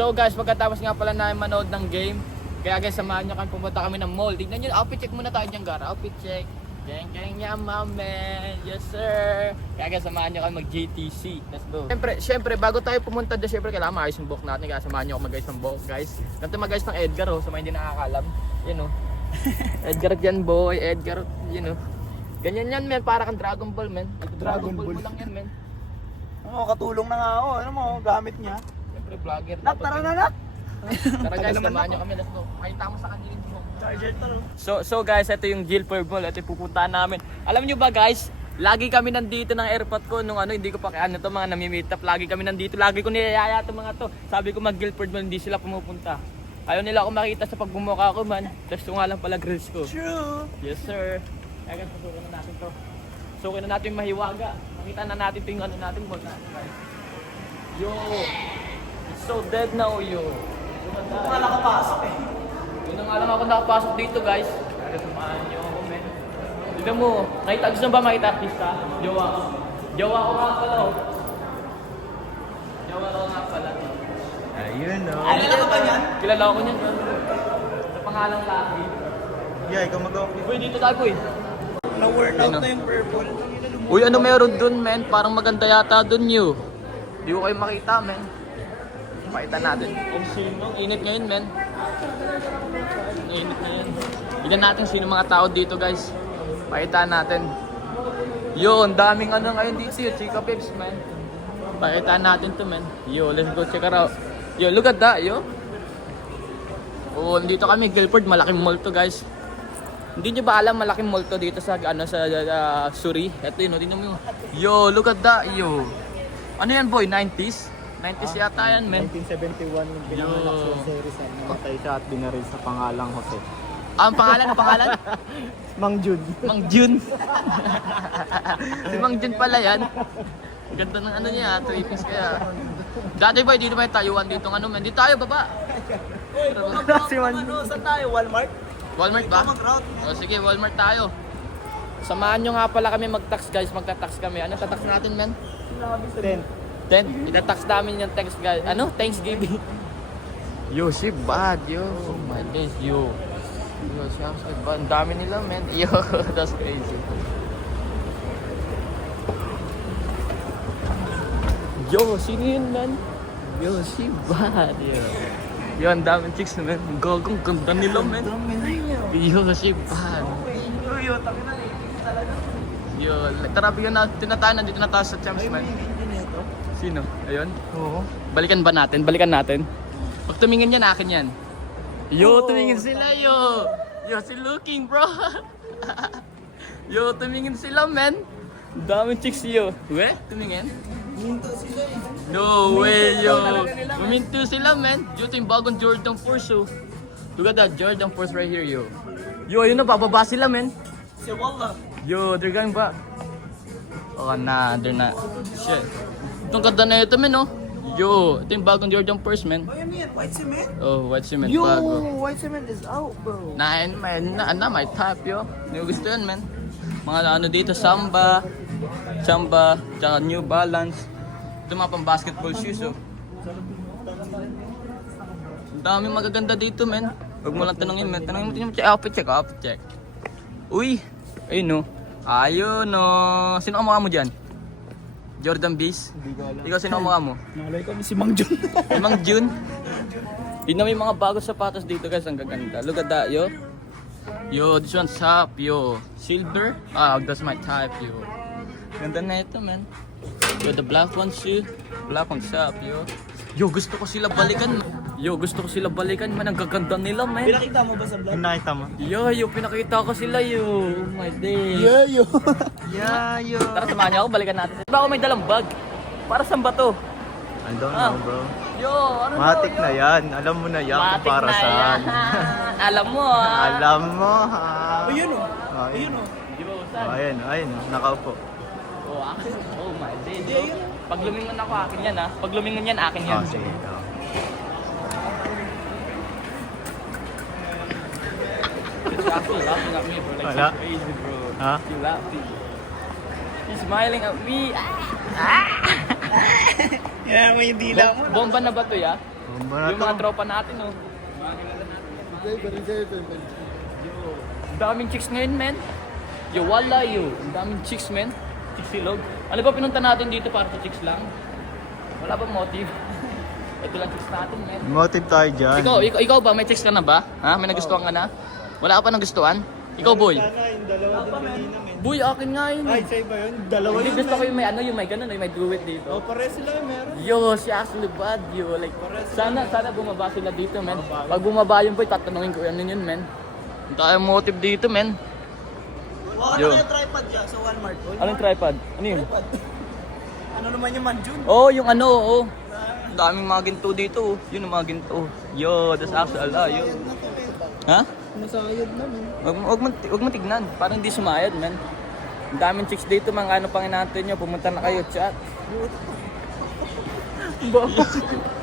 So guys, pagkatapos nga pala namin manood ng game, kaya guys, samahan nyo kami pumunta kami ng mall. Tignan nyo, outfit check muna tayo dyan, Gara. Outfit check. Gang, gang, yeah, my man. Yes, sir. Kaya guys, samahan nyo kami mag-GTC. Let's go. Siyempre, siyempre, bago tayo pumunta dyan, siyempre, kailangan maayos yung buhok natin. Kaya samahan nyo ako mag-ayos ng buhok, guys. Ganito mag-ayos ng Edgar, oh. Sa mga hindi nakakalam. Yun, oh. Edgar dyan, boy. Edgar, yun, oh. Ganyan yan, men. Para kang Dragon Ball, men. Dragon, Dragon Ball, Ball. mo lang yan, men. Oo, katulong na nga ako. Ano mo, gamit niya. Siyempre, vlogger. Nak, tara na nak. Tara guys, samahan nyo kami. Let's go. Makita mo sa kanila yung taro. So, so guys, ito yung Guilford Mall. Ito yung pupuntahan namin. Alam nyo ba guys, lagi kami nandito ng airport ko nung ano, hindi ko pa ano to mga nami-meet up. Lagi kami nandito. Lagi ko niyayaya to mga to. Sabi ko mag Guilford Mall, hindi sila pumupunta. Ayaw nila ako makita sa pagbumuka ko man. Tapos ito nga lang pala grills ko. True. Yes sir. Kaya guys, pasukin na natin to. Sukin na natin yung mahiwaga. Makita na natin ito yung ano natin mall natin guys. Yo! It's so dead now yo. Wala nakapasok eh. Yun na nga lang ako nakapasok dito guys. Kaya samahan niyo ako men. Tignan mo, nakita gusto ba makita artista? Jowa ko. Jowa ko nga pala oh. Jowa ko nga pala. Ayun o. Ano ka ba niyan? Kilala ko niyan. Sa pangalang Lucky. Yeah, ikaw magawa. Uy, dito tayo boy. Na-workout oh. na yung purple. Uy, ano meron dun men? Parang maganda yata dun you. Di ko kayo makita men. Pakita natin. Kung sino. Ang init ngayon men. Ang init ngayon. Tignan natin sino mga tao dito guys. Pakita natin. Ang daming ano ngayon dito yo. Chika Pips man. Pakita natin to men. Yo, let's go check it out. Yo, look at that yo. Oh, dito kami Guilford, malaking mall to guys. Hindi nyo ba alam malaking mall to dito sa ano sa uh, Suri? Ito yun, oh, tingnan mo yun. Yo, look at that, yo. Ano yan boy, 90s? 90s yata yan, men. 1971 yung pinanganak Yo. si Jose Rizal. Namatay siya at binaril sa pangalang Jose. Ah, ang pangalan, ang pangalan? Mang Jun. Mang Jun. si Mang Jun pala yan. Ganda ng ano niya, tweetings kaya. Dati boy, dito may tayuan dito ng ano, men. Dito tayo, baba. si Man Ano, saan tayo? Walmart? Walmart ba? O sige, Walmart tayo. Samahan nyo nga pala kami mag-tax guys, magta-tax kami. Ano tatax natin, men? 10. Then, itatax namin yung thanks guys. Ano? Thanksgiving. Yo, si bad, yo. Oh my days, yo. Yo, si Hamza, ba? Ang dami nila, man. Yo, that's crazy. Yo, sino yun, man? Yo, si bad, yo. Yo, ang daming chicks, man. Gagong ganda nila, man. Yo, si bad. Uy, yo, taki na eh. Talaga. Yo, tara, bigyan na tayo. Nandito na tayo sa champs, Ay, man. Sino? Ayun. Oo. Balikan ba natin? Balikan natin. Pag tumingin yan, akin yan. Yo, tumingin sila, yo. Yo, si looking, bro. yo, tumingin sila, man. Daming chicks, yo. We, tumingin. Minto sila eh. No way, yo. talaga nila, man. Uminto sila, man. Yo, ito yung bagong Jordan Force, yo. Look at that, Jordan Force right here, yo. Yo, ayun na, bababa sila, man. Si Walla. Yo, they're going back. Oh, nah, they're not. Shit. Itong ganda na ito, man, oh. Yo, ito yung bagong Jordan Force, man. Oh, yan yan. White cement. Oh, white cement Yo, bago. white cement is out, bro. Na, man, na, na, may type, yo. Ko gusto yun, man. Mga ano dito, Samba, Samba, tsaka New Balance. Ito mga pang basketball shoes, oh. Ang daming magaganda dito, man. Huwag mo lang tanongin, man. Tanongin mo, tingnan mo, check, outfit check, outfit check. Uy, ayun, no. Ayun, no. Sino ang mukha mo dyan? Jordan Beast? Hindi ko alam. Ikaw, sino ang mukha mo? Nalay kami si Mang Jun. Limang June. Tignan mo yung mga bagong sapatos dito guys, ang gaganda. Look at that, yo. Yo, this one's up, yo. Silver? Ah, that's my type, yo. Ganda na ito, man. Yo, the black ones, yo. Black one's up, yo. Yo, gusto ko sila balikan. Yo, gusto ko sila balikan, man. Ang gaganda nila, man. Pinakita mo ba sa vlog? Pinakita mo. Yo, yo, pinakita ko sila, yo. Oh my days. Yeah, yo. yeah, yo. Tara, samahan niyo ako, balikan natin. Diba ako may dalang bag? Para saan ba to? I don't Ah. know, bro. Yo, ano Matik daw, na yo? yan. Alam mo na yan kung Matik para na saan. yan. Alam mo ah. Alam mo, ha? Ayun oh. Oh, Ayun oh. Di ba, Oh, saan? ayun, ayun. oh. Nakaupo. Oh, akin. Oh my days. Ayun. Pag lumingon ako, akin yan ah. Pag lumingon yan, akin yan. Oh, sige. Oh. Actually laughing at me, bro. Like, Wala. crazy, bro. Ha? She's laughing. She's smiling at me. Yan mo yung dila mo. Bom- bomba na ba to, ya? Bomba na Yung to. mga tropa natin, oh. Mga kilala natin. Yo, ang daming chicks ngayon, men. Yo, wala yo. Ang daming chicks, men. Chicks silog. Ano ba pinunta natin dito para sa chicks lang? Wala bang motive? Ito lang chicks natin, men. Motive tayo dyan. Ikaw, ikaw, ikaw ba? May chicks ka na ba? Ha? May nagustuhan ka na? Wala ka pa nagustuhan? Ikaw, boy. yung dalawa din kanina, men. Boy, akin nga yun. Ay, eh. sa'yo ba yun? Dalawa Hindi yun, gusto ko yung may ano, yung may ganun, yung may do it dito. Oh, pare sila meron. Yo, si actually bad, yo. Like, sana, sana bumaba sila dito, men. Pag bumaba yun, boy, tatanungin ko ano yun, men. Ang tayong motive dito, men. Wala Yo. na yung tripod dyan sa Walmart. Oy, Anong tripod? Ano yun? ano naman yung manjun? Oh, yung ano, oh. Ang daming mga ginto dito, oh. Yun ang mga ginto. Yo, that's actually ala, yo. Ha? Masayad na, men. Wag, mo- wag, mo, wag mo tignan. Parang hindi sumayad, men. Ang daming chicks dito, mga ano pang inaantay nyo. Pumunta na kayo, chat.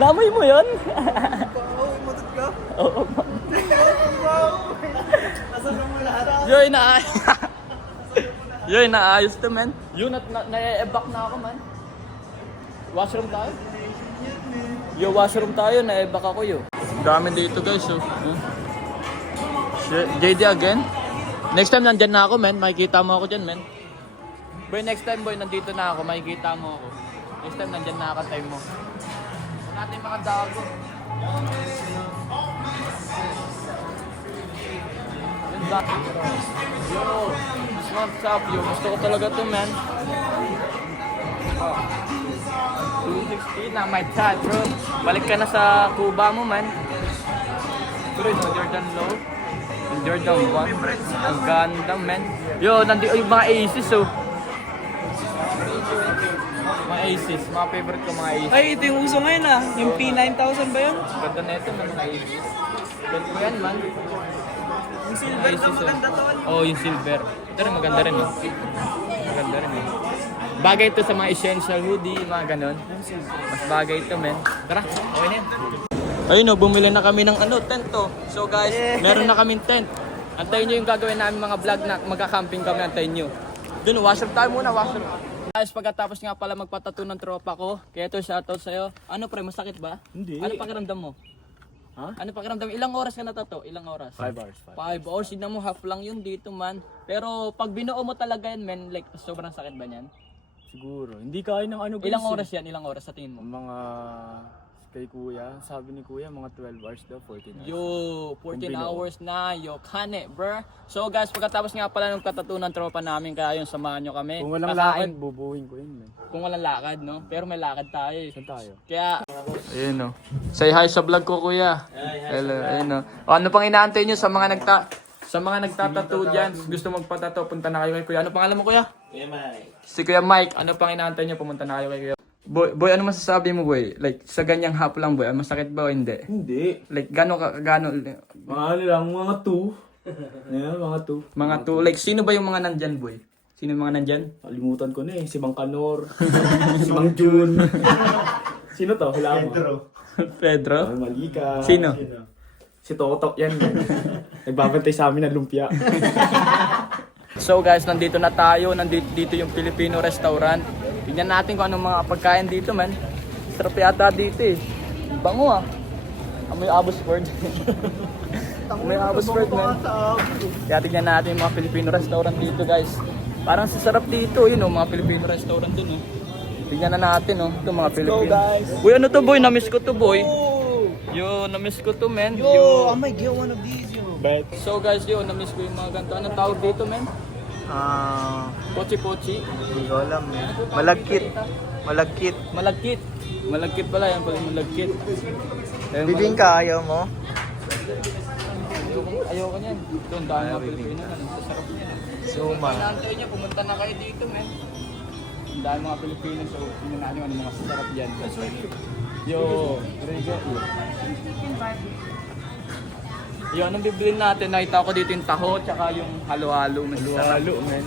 Namoy mo yun? Oo, imutot ka. Oo. Nasaan mo lahat? Yoy, naayos. Yoy, naayos to, man. Yun, na, na, na-evac na ako, man. Washroom tayo? Yo, washroom tayo. Na-evac ako, yo. Dami dito, guys, oh. Huh? JD again? Next time, nandyan na ako, man. Makikita mo ako dyan, man. Boy, next time, boy, nandito na ako. Makikita mo ako. Next time, nandyan na ako, time mo. Huwag natin mga dago. Yun ba? Yo, one's up, yo. Gusto ko talaga to, man. Oh. 260 na my chat, bro. Balik ka na sa Cuba mo, man. Bro, no Jordan Low. Jordan 1. Ang ganda, man. Yo, nandi yung mga Aces, oh. Mga Aces. Mga favorite ko mga Aces. Ay, ito yung uso ngayon ah. Yung P9000 ba yun? Ganda na ito, man, mga Aces. Ganda yan, man. Yung silver na maganda to. oh. Oh, yung silver. Ito rin, maganda rin, oh. Maganda rin, eh. Bagay ito sa mga essential hoodie, mga ganon. Mas bagay ito, men. Tara, okay na yan. Ayun, oh, bumili na kami ng ano, tent to. So guys, meron na kaming tent. Antayin nyo yung gagawin namin mga vlog na magka-camping kami, antayin nyo. Dun, washroom tayo muna, washroom. Guys, pagkatapos nga pala magpatato ng tropa ko, kaya ito shoutout sa'yo. Ano pre, masakit ba? Hindi. Ano pakiramdam mo? Ha? Ano pakiramdam? Ilang oras ka natato? Ilang oras? 5 hours. 5 hours, hindi mo half lang yun dito man. Pero pag binuo mo talaga yan, men, like sobrang sakit ba niyan? Siguro. Hindi kaya ng ano Ilang oras yan? Ilang oras sa tingin mo? Mga kay kuya, sabi ni kuya mga 12 hours daw, 14 hours. Yo, 14 Kung binuo. hours na, yo, kane, bruh. So guys, pagkatapos nga pala ng katato ng tropa namin, kaya yung samahan nyo kami. Kung walang Kakain. lakad, bubuhin ko yun. Man. Kung walang lakad, no? Pero may lakad tayo eh. Saan tayo? Kaya, ayun o. Say hi sa vlog ko, kuya. Hello, ayun o. O, ano pang inaantay nyo sa mga nagta... Sa mga nagtatato dyan, gusto magpatato, punta na kayo kay kuya. Ano pangalan mo, kuya? Kuya Mike. Si Kuya Mike, ano pang inaantay nyo? Pumunta na kayo kay Kuya. Boy, boy, ano masasabi mo, boy? Like, sa ganyang hap lang, boy, masakit ba o hindi? Hindi. Like, gano'n ka, gano'n, Mga ano lang, mga 2. Ayan, mga 2. mga to, like, sino ba yung mga nandyan, boy? Sino yung mga nandyan? Kalimutan ko na eh. Si Mang Kanor. si Mang Jun. Sino to? Wala mo. Pedro. Pedro? Malika. Sino? Si Toto. Yan. Nagbabantay sa amin ng lumpia. So guys, nandito na tayo. Nandito dito yung Filipino restaurant. Tingnan natin kung anong mga pagkain dito, man. Sarap yata dito eh. Bango ah. Amoy Abbotsford. Amoy Abbotsford, man. Kaya tingnan natin yung mga Filipino restaurant dito, guys. Parang sasarap dito, yun oh, mga Filipino restaurant dun oh. Tingnan na natin oh, ito mga Filipino. guys. Uy, ano to boy? Na-miss ko to boy. Yo, na-miss ko to, man. Yo, I might get one of these, yo. Bet. So guys, yo, na-miss ko yung mga ganito. Anong tawag dito, man? Ah, Pochi-pochi. hindi ko alam eh. Malagkit. Malagkit. Malagkit. Malagkit pala, yan pala yung malagkit. Ayun, Bibingka, ayaw mo? malagkit. Ayoko niyan. Ang dami mga Pilipino man. Ang sarap niyan. Suma. Inaantay niya, pumunta na kayo dito, man. Dami mga Pilipino, so tingnan natin ano mga sarap dyan. Yo, good. Yo, anong bibilin natin? Nakita ko dito yung taho, tsaka yung halo-halo. Halo-halo, man.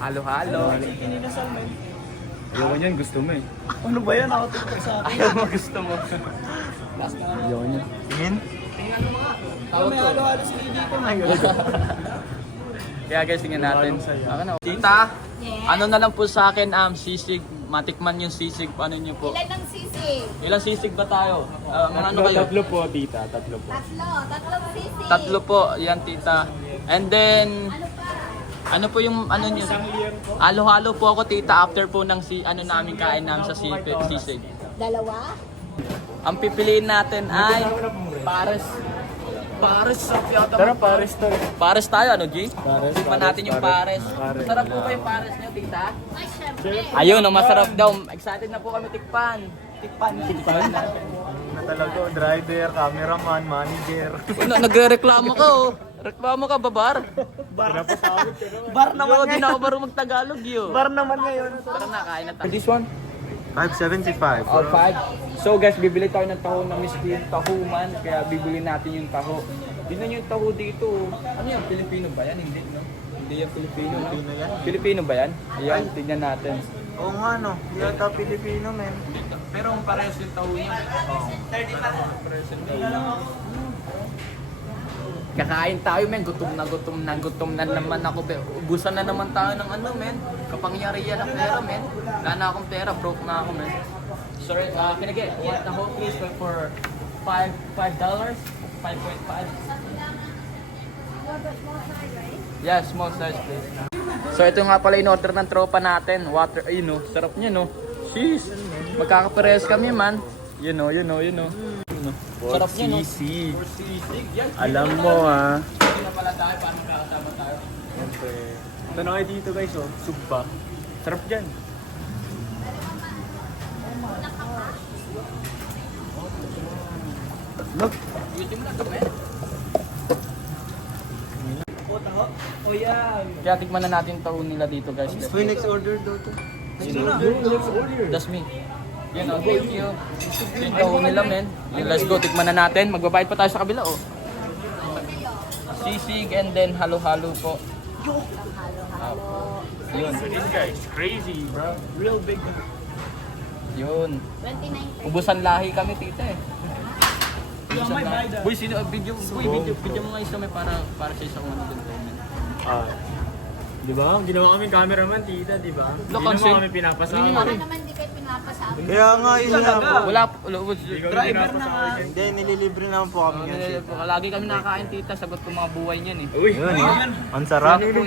Halo-halo. Kininasal, man. Ayaw niyan, gusto mo eh. Ano ba yan? Ako tiktok sa akin. Ayaw mo, gusto mo. Last na nga. Ayaw niya. Tingin? Tawag May ko. halo-halo si Lady ko. Kaya guys, tingnan natin. Ako na. Tita, ano na lang po sa akin, um, sisig matikman yung sisig. Paano nyo po? Ilan ang sisig? Ilang sisig ba tayo? Ah, mga ano Tatlo, kayo? tatlo po, tita. Tatlo po. Tatlo. Tatlong sisig. Tatlo po, yan tita. And then, Ano pa? ano po yung ano nyo? Halo-halo po ako tita after po ng si, ano namin kain namin sa sipit, sisig. Dalawa? Ang pipiliin natin ay pares. Pares sa yata. Tara, pares to. Pares tayo, ano G? Pares, Tikman natin yung pares. pares. Masarap po ba yung pares niyo, tita? Ay, syempre. Ayun, ang masarap daw. Excited na po kami tikpan. Tikpan, tikpan natin. Na talaga, driver, cameraman, manager. Ano, nagre-reklamo ka oh. Reklamo ka ba, Bar? Bar Yo, di na ako baro mag-Tagalog, yo. Bar naman ngayon. Tara na, kain na tayo. This one? 575. All five. So guys, bibili tayo ng taho ng miskin, tahuman, kaya bibili natin yung taho. Nyo yung taho dito. oh. Ano yan? Pilipino ba yan? Hindi, no? Hindi yan Pilipino, no? Pilipino yan? Pilipino ba yan? Ayan, tignan natin. Oo nga no, yata Pilipino men. Pero ang parehas yung taho niya. Oo. Parehas yung taho niya. Kakain tayo, men. Gutom na gutom na gutom na naman ako. Be. Ubusan na naman tayo ng ano, men. Kapangyarihan ng pera, men. Wala na akong pera. Broke na ako, men. Sorry, uh, can I get one taho, please, for- for five, five dollars? 5.5? Yeah, small size, please. So, ito nga pala in-order ng tropa natin. Water, ayun, no. Sarap niya, no. Sheesh. Magkakaparehas kami, man. You know, you know, you know. Sarap niya, no. Sisig. Sisig, yan. Alam mo ah. Hindi na pala tayo, paano kakasama tayo? Siyempre. Ito na kayo dito guys oh. Sugba. Sarap dyan. Look. To. Oh, yeah. Kaya tikman na natin taho nila dito, guys. Uy, next order daw to. Let's order. That's me. Yan o, thank you. Yung taho nila, men. Yun, let's go, tikman na natin. Magbabayad pa tayo sa kabila, oh. Sisig and then halo-halo po. Halo-halo. Yun. This guy is crazy bro. Real big. Yun. 29 Ubusan lahi kami, tita eh. Ubusan lahi. Boy, sino, video, boy, video, video mo nga isa may para, para sa isang ano men. Ah. Di ba? Ginawa kami cameraman tita, di ba? Hindi naman kami pinapasama. Baka naman di kayo pinapasabi. Kaya nga, yun nga po. Wala, wala, wala. Driver na nga. Hindi, nililibre naman po kami Oh, yan. Lagi kami nakakain tita, sagot ko mga buhay niyan eh. Uy. Yun, no? Ang sarap. Ano po?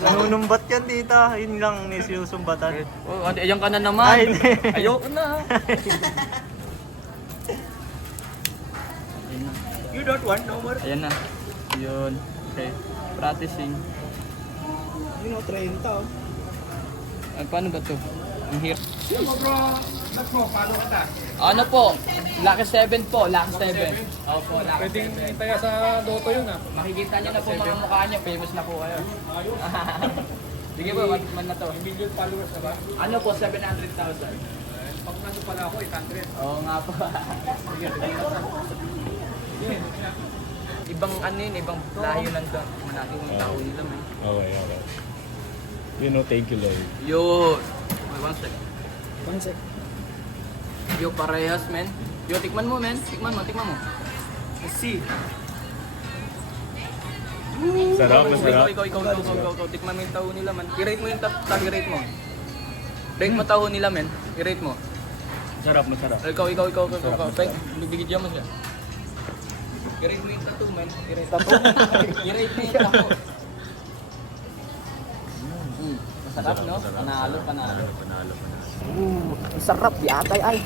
Nanunumbat yan, tita. Yun lang, nisinusumbatan. Oh, ate, ayan ka na naman. Ay, hindi. Ayoko na. You don't want no more? Ayan na. Yun. Okay. Practicing. You know, 30 oh. Ay, paano ba to? Ang hirap. Ano po? Lucky 7 po. Lucky 7. Opo, Lucky 7. kaya sa Dota yun ah. Makikita niyo na po mga mukha niyo. Famous na po kayo. Sige po, matikman na to. Million followers na ba? Ano po, 700,000. Pag nasa pala ako, 800. Oo nga po. ibang ano yun, ibang layo ng natin yung tao nila, man. Okay, okay. You know, thank you Lord. Yo! Wait, one sec. One sec. Yo, parehas, men. Yo, tikman mo, men. Tikman mo, tikman mo. See. Sarap, Ikaw, masarap. ikaw, ikaw, ikaw, ikaw, ikaw, ikaw. Tikman mo yung taho nila, man. I-rate mo yung ta- ta- i-rate mo. Rate mo taho nila, men. I-rate mo. Masarap, masarap. Ikaw, ikaw, ikaw, ikaw, ikaw. Thank, bibigyan mo siya. I-rate mo yung tattoo, man. I-rate tattoo. I-rate mo yung taho. Masarap, no? Panalo, panalo. Panalo, panalo. Ang sarap, di atay ay.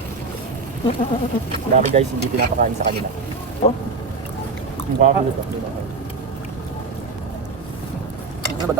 Dami guys, hindi pinapakain sa kanila. Oh? Ang baka ko. Ano ba